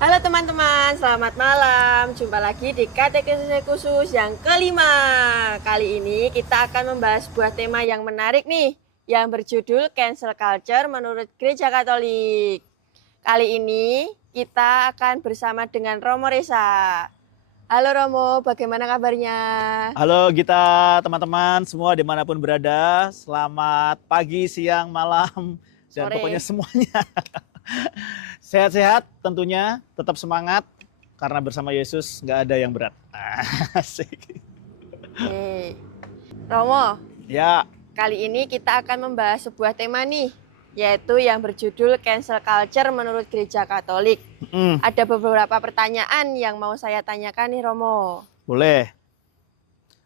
Halo teman-teman, selamat malam. Jumpa lagi di Katekisme Khusus yang kelima. Kali ini kita akan membahas sebuah tema yang menarik nih, yang berjudul Cancel Culture menurut Gereja Katolik. Kali ini kita akan bersama dengan Romo Reza. Halo Romo, bagaimana kabarnya? Halo Gita, teman-teman semua dimanapun berada. Selamat pagi, siang, malam, dan Sore. pokoknya semuanya. Sehat-sehat tentunya, tetap semangat. Karena bersama Yesus nggak ada yang berat. Asik. Oke. Romo, Ya, kali ini kita akan membahas sebuah tema nih, yaitu yang berjudul Cancel Culture menurut Gereja Katolik. Ada beberapa pertanyaan yang mau saya tanyakan nih Romo. boleh.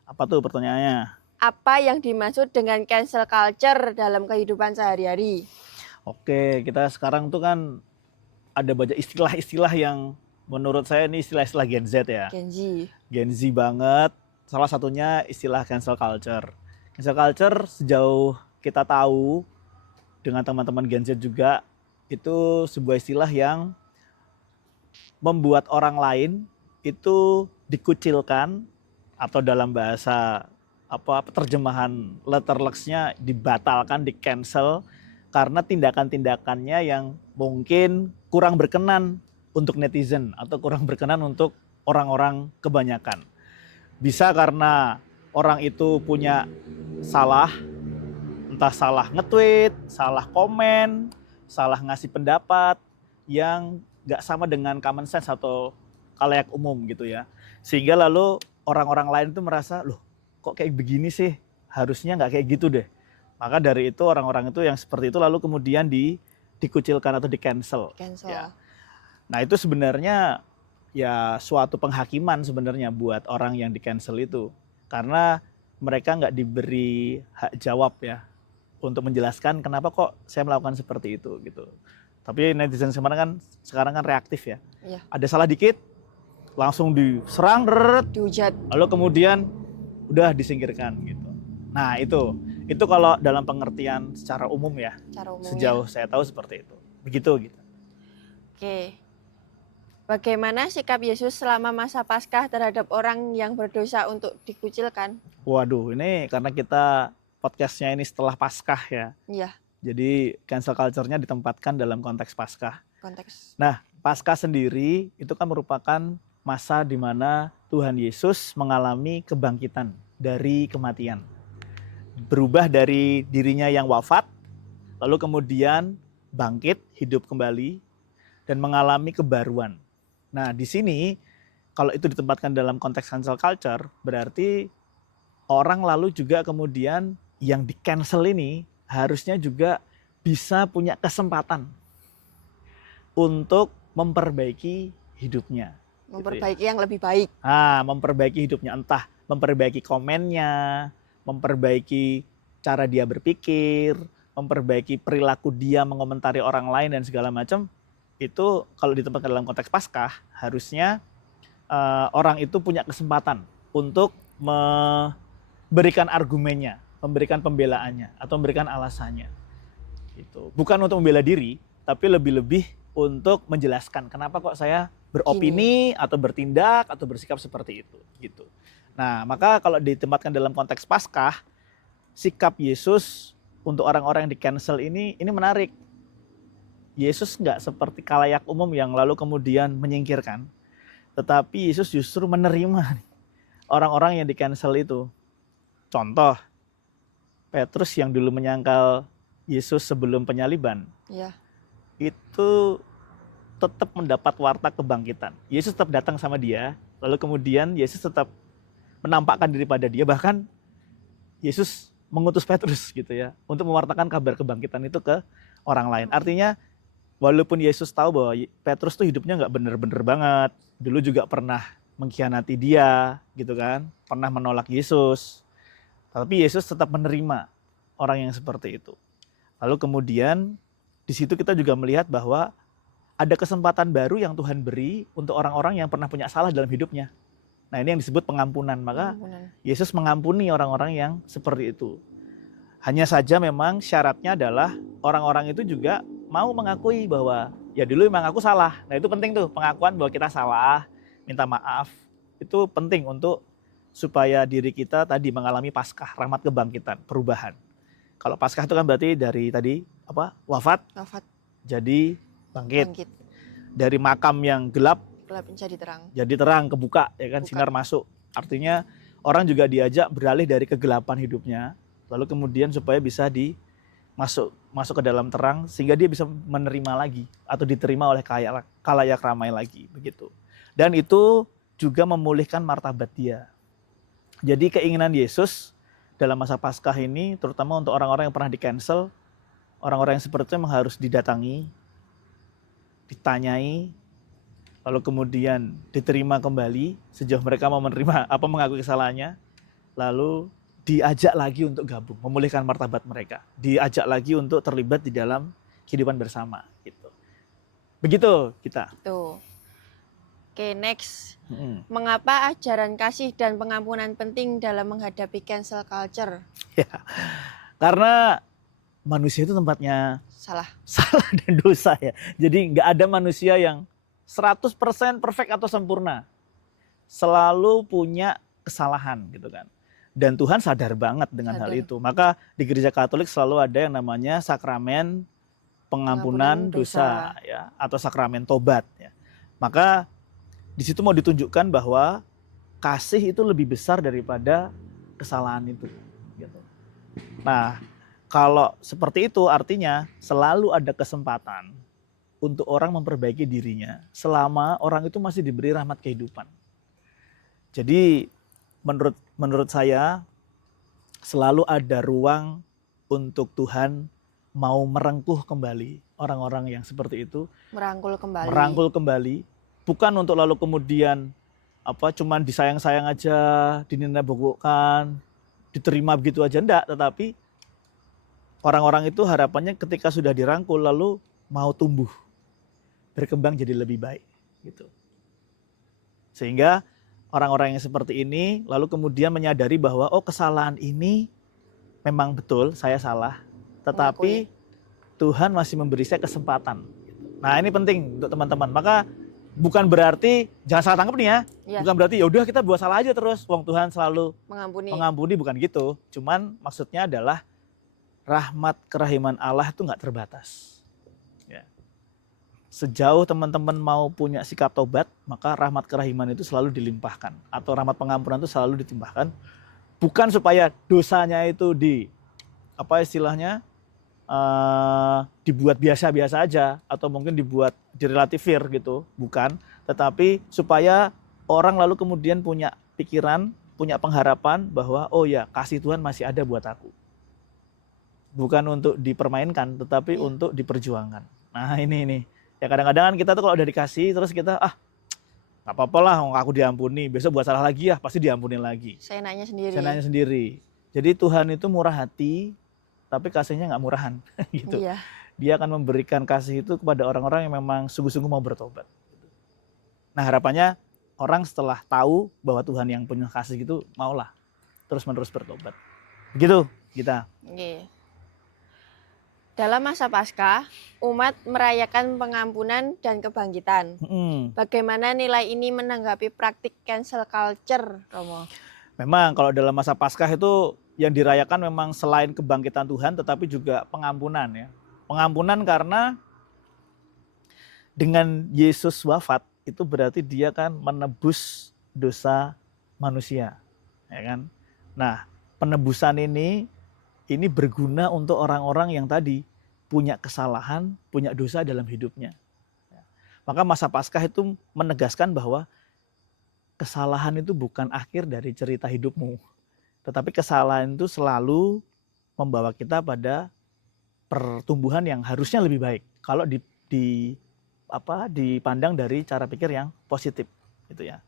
Apa tuh pertanyaannya? Apa yang dimaksud dengan cancel culture dalam kehidupan sehari-hari? Oke, kita sekarang tuh kan ada banyak istilah-istilah yang menurut saya ini istilah-istilah Gen Z ya. Genji. Gen Z banget. Salah satunya istilah cancel culture. Cancel culture sejauh kita tahu dengan teman-teman Gen Z juga itu sebuah istilah yang membuat orang lain itu dikucilkan atau dalam bahasa terjemahan letterluxnya dibatalkan, di cancel karena tindakan-tindakannya yang mungkin kurang berkenan untuk netizen atau kurang berkenan untuk orang-orang kebanyakan. Bisa karena orang itu punya salah, entah salah nge-tweet, salah komen, salah ngasih pendapat yang gak sama dengan common sense atau khalayak umum gitu ya. Sehingga lalu orang-orang lain tuh merasa, loh kok kayak begini sih, harusnya gak kayak gitu deh. Maka dari itu orang-orang itu yang seperti itu lalu kemudian dikucilkan atau di-cancel. Cancel. Ya. Nah itu sebenarnya ya suatu penghakiman sebenarnya buat orang yang di-cancel itu. Karena mereka nggak diberi hak jawab ya untuk menjelaskan kenapa kok saya melakukan seperti itu gitu. Tapi netizen sekarang kan reaktif ya. Iya. Ada salah dikit langsung diserang, Dihujat. lalu kemudian udah disingkirkan gitu. Nah itu kalau dalam pengertian secara umum ya. Cara umumnya. Sejauh saya tahu seperti itu. Begitu gitu. Oke. Bagaimana sikap Yesus selama masa Paskah terhadap orang yang berdosa untuk dikucilkan? Waduh, ini karena kita podcastnya ini setelah Paskah ya. Iya, Jadi cancel culture-nya ditempatkan dalam konteks Paskah. konteks. Nah, Paskah sendiri itu kan merupakan masa di mana Tuhan Yesus mengalami kebangkitan dari kematian. Berubah dari dirinya yang wafat, lalu kemudian bangkit, hidup kembali, dan mengalami kebaruan. Nah, di sini kalau itu ditempatkan dalam konteks cancel culture, berarti orang lalu juga kemudian yang di-cancel ini harusnya juga bisa punya kesempatan untuk memperbaiki hidupnya. Memperbaiki yang lebih baik. Memperbaiki hidupnya, entah memperbaiki komennya, memperbaiki cara dia berpikir, memperbaiki perilaku dia mengomentari orang lain dan segala macam. Itu kalau ditempatkan dalam konteks Paskah, harusnya orang itu punya kesempatan untuk memberikan argumennya, memberikan pembelaannya, atau memberikan alasannya. Gitu. Bukan untuk membela diri, tapi lebih-lebih untuk menjelaskan kenapa kok saya beropini atau bertindak atau bersikap seperti itu. Gitu. Nah, maka kalau ditempatkan dalam konteks Paskah, sikap Yesus untuk orang-orang yang di-cancel ini menarik. Yesus nggak seperti khalayak umum yang lalu kemudian menyingkirkan, tetapi Yesus justru menerima orang-orang yang di-cancel itu. Contoh, Petrus yang dulu menyangkal Yesus sebelum penyaliban, Iya. itu tetap mendapat warta kebangkitan. Yesus tetap datang sama dia, lalu kemudian Yesus tetap menampakkan diri pada dia, bahkan Yesus mengutus Petrus gitu ya, untuk mewartakan kabar kebangkitan itu ke orang lain. Artinya walaupun Yesus tahu bahwa Petrus tuh hidupnya nggak bener-bener banget, dulu juga pernah mengkhianati dia gitu kan, pernah menolak Yesus, tapi Yesus tetap menerima orang yang seperti itu. Lalu kemudian di situ kita juga melihat bahwa ada kesempatan baru yang Tuhan beri untuk orang-orang yang pernah punya salah dalam hidupnya. Nah, ini yang disebut pengampunan. Maka Yesus mengampuni orang-orang yang seperti itu. Hanya saja memang syaratnya adalah orang-orang itu juga mau mengakui bahwa ya dulu emang aku salah. Nah itu penting tuh, pengakuan bahwa kita salah, minta maaf. Itu penting untuk supaya diri kita tadi mengalami paskah, rahmat kebangkitan, perubahan. Kalau paskah itu kan berarti dari tadi wafat Wafat, jadi bangkit. bangkit, Dari makam yang gelap gelap menjadi terang. jadi terang, kebuka ya kan, Kebuka. sinar masuk. Artinya orang juga diajak beralih dari kegelapan hidupnya, lalu kemudian supaya bisa masuk ke dalam terang sehingga dia bisa menerima lagi atau diterima oleh khalayak ramai lagi begitu. Dan itu juga memulihkan martabat dia. Jadi keinginan Yesus dalam masa Paskah ini, terutama untuk orang-orang yang pernah di-cancel, orang-orang yang seperti itu memang harus didatangi, ditanyai, lalu kemudian diterima kembali sejauh mereka mau menerima mengakui kesalahannya, lalu diajak lagi untuk gabung, memulihkan martabat mereka, diajak lagi untuk terlibat di dalam kehidupan bersama. Gitu. Begitu kita. Tuh. Oke, next. Mengapa ajaran kasih dan pengampunan penting dalam menghadapi cancel culture? Ya, karena manusia itu tempatnya Salah dan dosa ya. Jadi nggak ada manusia yang 100% perfect atau sempurna. Selalu punya kesalahan gitu kan. Dan Tuhan sadar banget dengan hal itu. Maka di Gereja Katolik selalu ada yang namanya sakramen pengampunan dosa ya, atau sakramen tobat ya. Maka di situ mau ditunjukkan bahwa kasih itu lebih besar daripada kesalahan itu. Gitu. Nah, kalau seperti itu artinya selalu ada kesempatan untuk orang memperbaiki dirinya selama orang itu masih diberi rahmat kehidupan. Jadi menurut saya selalu ada ruang untuk Tuhan mau merengkuh kembali orang-orang yang seperti itu. Merangkul kembali. Bukan untuk lalu kemudian cuman disayang-sayang aja, dinina-bogokkan, diterima begitu aja, enggak. Tetapi orang-orang itu harapannya ketika sudah dirangkul lalu mau tumbuh, berkembang jadi lebih baik. Gitu. Sehingga orang-orang yang seperti ini lalu kemudian menyadari bahwa kesalahan ini memang betul, saya salah. Tetapi Tuhan masih memberi saya kesempatan. Nah ini penting untuk teman-teman. Maka bukan berarti jangan salah tangkap nih ya. Bukan berarti ya udah kita buat salah aja terus. Wong Tuhan selalu mengampuni, bukan gitu. Cuman maksudnya adalah rahmat kerahiman Allah itu nggak terbatas. Ya. Sejauh teman-teman mau punya sikap tobat, maka rahmat kerahiman itu selalu dilimpahkan. Atau rahmat pengampunan itu selalu ditimpahkan. Bukan supaya dosanya itu dibuat biasa-biasa aja atau mungkin dibuat direlativir gitu, bukan, tetapi supaya orang lalu kemudian punya pikiran, punya pengharapan bahwa kasih Tuhan masih ada buat aku. Bukan untuk dipermainkan tetapi untuk diperjuangkan. Nah, ini. Ya kadang-kadang kita tuh kalau udah dikasih terus kita nggak apa-apa lah, aku diampuni, besok buat salah lagi ya pasti diampunin lagi. Saya nanya sendiri. Jadi Tuhan itu murah hati, tapi kasihnya nggak murahan gitu. Iya. Dia akan memberikan kasih itu kepada orang-orang yang memang sungguh-sungguh mau bertobat. Nah harapannya orang setelah tahu bahwa Tuhan yang punya kasih gitu maulah terus-menerus bertobat. Begitu kita. Iya. Dalam masa Paskah, umat merayakan pengampunan dan kebangkitan. Bagaimana nilai ini menanggapi praktik cancel culture, Romo? Memang kalau dalam masa Paskah itu yang dirayakan memang selain kebangkitan Tuhan tetapi juga pengampunan ya. Pengampunan karena dengan Yesus wafat itu berarti dia kan menebus dosa manusia, ya kan? Nah, penebusan ini berguna untuk orang-orang yang tadi punya kesalahan, punya dosa dalam hidupnya. Maka masa Paskah itu menegaskan bahwa kesalahan itu bukan akhir dari cerita hidupmu. Tetapi kesalahan itu selalu membawa kita pada pertumbuhan yang harusnya lebih baik kalau dipandang dari cara pikir yang positif gitu ya.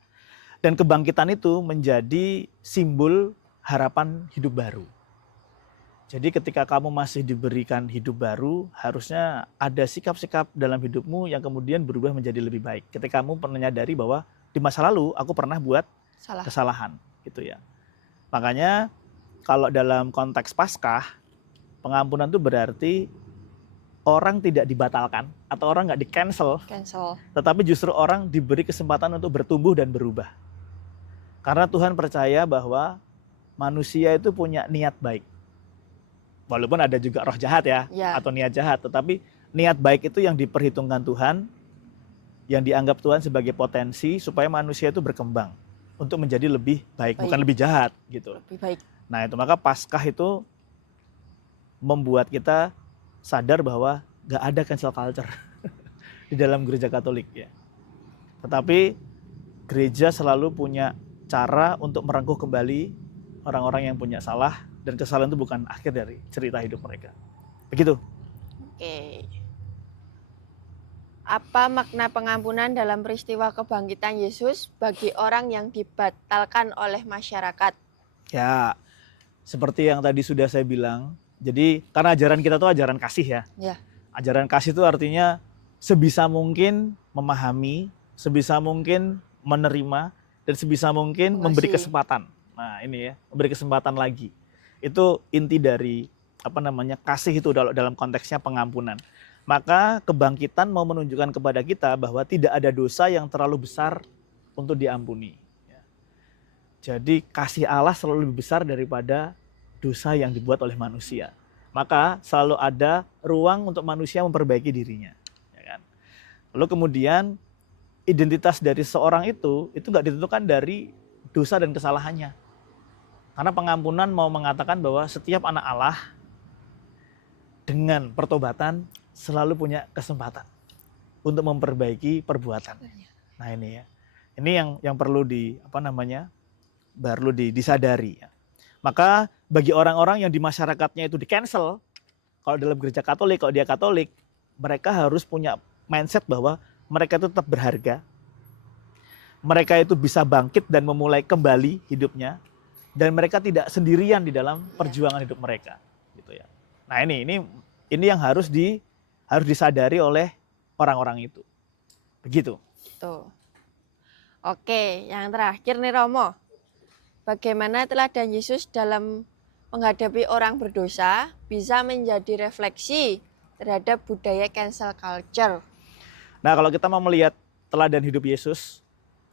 Dan kebangkitan itu menjadi simbol harapan hidup baru. Jadi ketika kamu masih diberikan hidup baru, harusnya ada sikap-sikap dalam hidupmu yang kemudian berubah menjadi lebih baik. Ketika kamu menyadari bahwa di masa lalu aku pernah buat kesalahan gitu ya. Makanya kalau dalam konteks Paskah, pengampunan itu berarti orang tidak dibatalkan atau orang nggak di-cancel, Cancel. tetapi justru orang diberi kesempatan untuk bertumbuh dan berubah. Karena Tuhan percaya bahwa manusia itu punya niat baik. Walaupun ada juga roh jahat ya, atau niat jahat, tetapi niat baik itu yang diperhitungkan Tuhan, yang dianggap Tuhan sebagai potensi supaya manusia itu berkembang untuk menjadi lebih baik. Bukan lebih jahat gitu. Lebih baik. Nah itu maka Paskah itu membuat kita sadar bahwa gak ada cancel culture di dalam gereja Katolik ya. Tetapi gereja selalu punya cara untuk merengkuh kembali orang-orang yang punya salah, dan kesalahan itu bukan akhir dari cerita hidup mereka. Begitu. Oke. Apa makna pengampunan dalam peristiwa kebangkitan Yesus bagi orang yang dibatalkan oleh masyarakat? Ya, seperti yang tadi sudah saya bilang, jadi karena ajaran kita tuh ajaran kasih ya. Ajaran kasih itu artinya sebisa mungkin memahami, sebisa mungkin menerima, dan sebisa mungkin memberi kesempatan. Nah ini ya, memberi kesempatan lagi. Itu inti dari kasih itu dalam konteksnya pengampunan. Maka kebangkitan mau menunjukkan kepada kita bahwa tidak ada dosa yang terlalu besar untuk diampuni. Jadi kasih Allah selalu lebih besar daripada dosa yang dibuat oleh manusia. Maka selalu ada ruang untuk manusia memperbaiki dirinya. Ya kan? Lalu kemudian identitas dari seorang itu nggak ditentukan dari dosa dan kesalahannya. Karena pengampunan mau mengatakan bahwa setiap anak Allah dengan pertobatan selalu punya kesempatan untuk memperbaiki perbuatan. Nah ini ya, ini yang perlu disadari. Maka bagi orang-orang yang di masyarakatnya itu di-cancel, kalau dalam gereja Katolik, kalau dia Katolik, mereka harus punya mindset bahwa mereka itu tetap berharga. Mereka itu bisa bangkit dan memulai kembali hidupnya, dan mereka tidak sendirian di dalam perjuangan hidup mereka, gitu ya. Nah ini yang harus disadari oleh orang-orang itu. Begitu. Tuh. Oke, yang terakhir nih Romo. Bagaimana teladan Yesus dalam menghadapi orang berdosa bisa menjadi refleksi terhadap budaya cancel culture. Nah, kalau kita mau melihat teladan hidup Yesus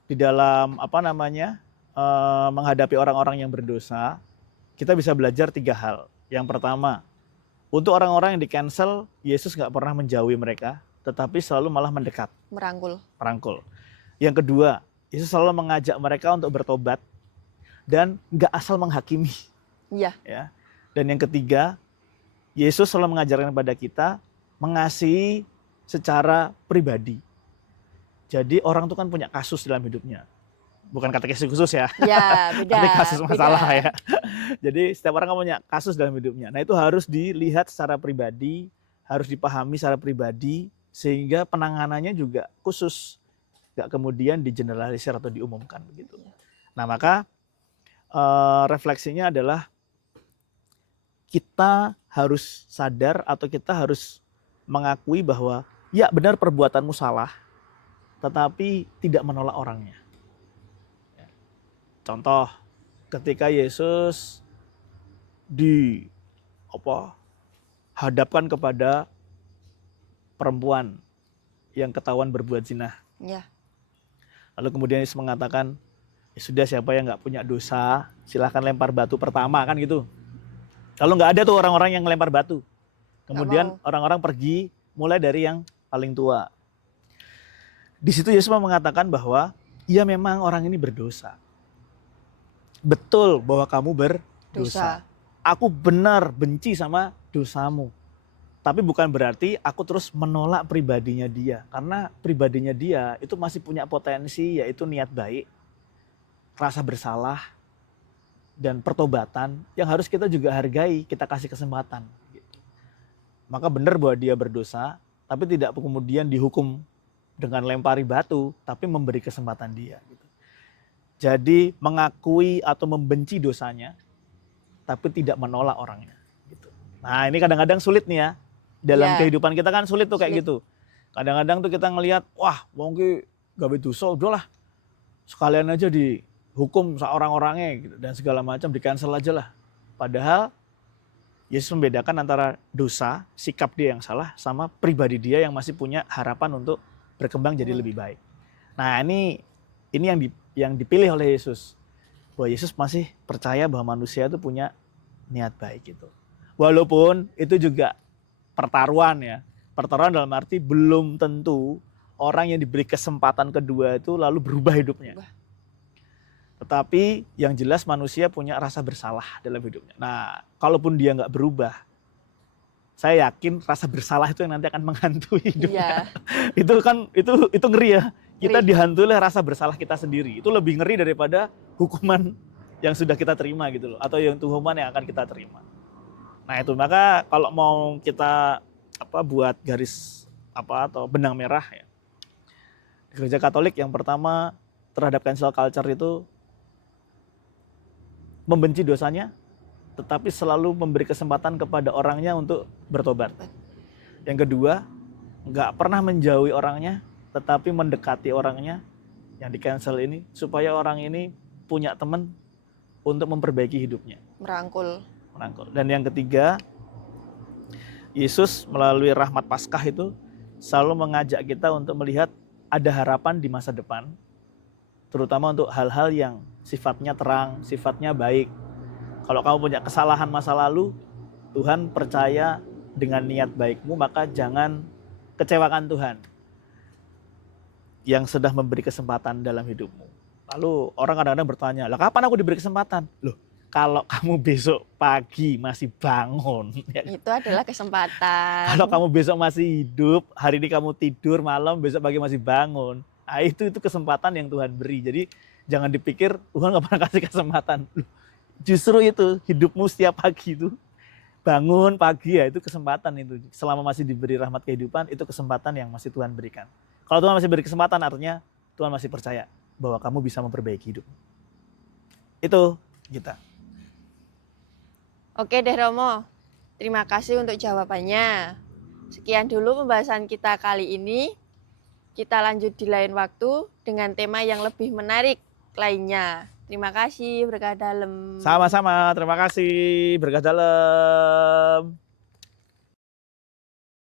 di dalam menghadapi orang-orang yang berdosa, kita bisa belajar 3 hal. Yang pertama, untuk orang-orang yang di-cancel, Yesus nggak pernah menjauhi mereka, tetapi selalu malah mendekat. Merangkul. Yang kedua, Yesus selalu mengajak mereka untuk bertobat dan nggak asal menghakimi. Ya. Dan yang ketiga, Yesus selalu mengajarkan kepada kita mengasihi secara pribadi. Jadi orang itu kan punya kasus dalam hidupnya. Bukan katekis khusus ya. Ya, beda. Tapi kasus masalah ya. Jadi setiap orang kan punya kasus dalam hidupnya. Nah itu harus dilihat secara pribadi, harus dipahami secara pribadi, sehingga penanganannya juga khusus. Gak kemudian digeneralisir atau diumumkan begitu. Nah maka refleksinya adalah kita harus sadar atau kita harus mengakui bahwa ya benar perbuatanmu salah, tetapi tidak menolak orangnya. Contoh, ketika Yesus dihadapkan kepada perempuan yang ketahuan berbuat zina. Lalu kemudian Yesus mengatakan, ya sudah siapa yang nggak punya dosa, silahkan lempar batu pertama kan gitu. Kalau nggak ada tuh orang-orang yang lempar batu. Kemudian orang-orang pergi mulai dari yang paling tua. Di situ Yesus mengatakan bahwa ya memang orang ini berdosa. Betul bahwa kamu berdosa. Aku benar benci sama dosamu. Tapi bukan berarti aku terus menolak pribadinya dia. Karena pribadinya dia itu masih punya potensi, yaitu niat baik, rasa bersalah, dan pertobatan yang harus kita juga hargai, kita kasih kesempatan. Maka benar bahwa dia berdosa, tapi tidak kemudian dihukum dengan lempari batu, tapi memberi kesempatan dia. Jadi mengakui atau membenci dosanya, tapi tidak menolak orangnya. Nah ini kadang-kadang sulit nih ya. Dalam kehidupan kita kan sulit tuh kayak gitu. Kadang-kadang tuh kita ngelihat, wah mungkin gawe dosa, udahlah sekalian aja dihukum orang-orangnya gitu, dan segala macam, di cancel aja lah. Padahal Yesus membedakan antara dosa, sikap dia yang salah, sama pribadi dia yang masih punya harapan untuk berkembang jadi lebih baik. Nah ini yang dipilih oleh Yesus. Bahwa Yesus masih percaya bahwa manusia itu punya niat baik gitu. Walaupun itu juga pertaruhan ya. Pertaruhan dalam arti belum tentu orang yang diberi kesempatan kedua itu lalu berubah hidupnya. Tetapi yang jelas manusia punya rasa bersalah dalam hidupnya. Nah, kalaupun dia nggak berubah, saya yakin rasa bersalah itu yang nanti akan menghantui hidupnya. Itu ngeri ya. Kita dihantui oleh rasa bersalah kita sendiri. Itu lebih ngeri daripada hukuman yang sudah kita terima gitu loh, atau yang hukuman yang akan kita terima. Nah, itu maka kalau mau kita buat garis atau benang merah ya. Di Gereja Katolik yang pertama terhadap cancel culture itu membenci dosanya, tetapi selalu memberi kesempatan kepada orangnya untuk bertobat. Yang kedua, nggak pernah menjauhi orangnya, tetapi mendekati orangnya yang di cancel ini, supaya orang ini punya teman untuk memperbaiki hidupnya. Merangkul. Dan yang ketiga, Yesus melalui rahmat Paskah itu selalu mengajak kita untuk melihat ada harapan di masa depan, terutama untuk hal-hal yang sifatnya terang, sifatnya baik. Kalau kamu punya kesalahan masa lalu, Tuhan percaya dengan niat baikmu, maka jangan kecewakan Tuhan yang sudah memberi kesempatan dalam hidupmu. Lalu orang kadang-kadang bertanya, lah kapan aku diberi kesempatan? Loh, kalau kamu besok pagi masih bangun, itu adalah kesempatan. Kalau kamu besok masih hidup, hari ini kamu tidur malam, besok pagi masih bangun. Nah, itu kesempatan yang Tuhan beri. Jadi jangan dipikir Tuhan nggak pernah kasih kesempatan. Justru itu hidupmu setiap pagi itu bangun pagi ya, itu kesempatan itu. Selama masih diberi rahmat kehidupan, itu kesempatan yang masih Tuhan berikan. Kalau Tuhan masih beri kesempatan, artinya Tuhan masih percaya bahwa kamu bisa memperbaiki hidup. Itu kita. Oke deh Romo, terima kasih untuk jawabannya. Sekian dulu pembahasan kita kali ini. Kita lanjut di lain waktu dengan tema yang lebih menarik lainnya. Terima kasih, berkah dalam. Sama-sama, terima kasih, berkah dalam.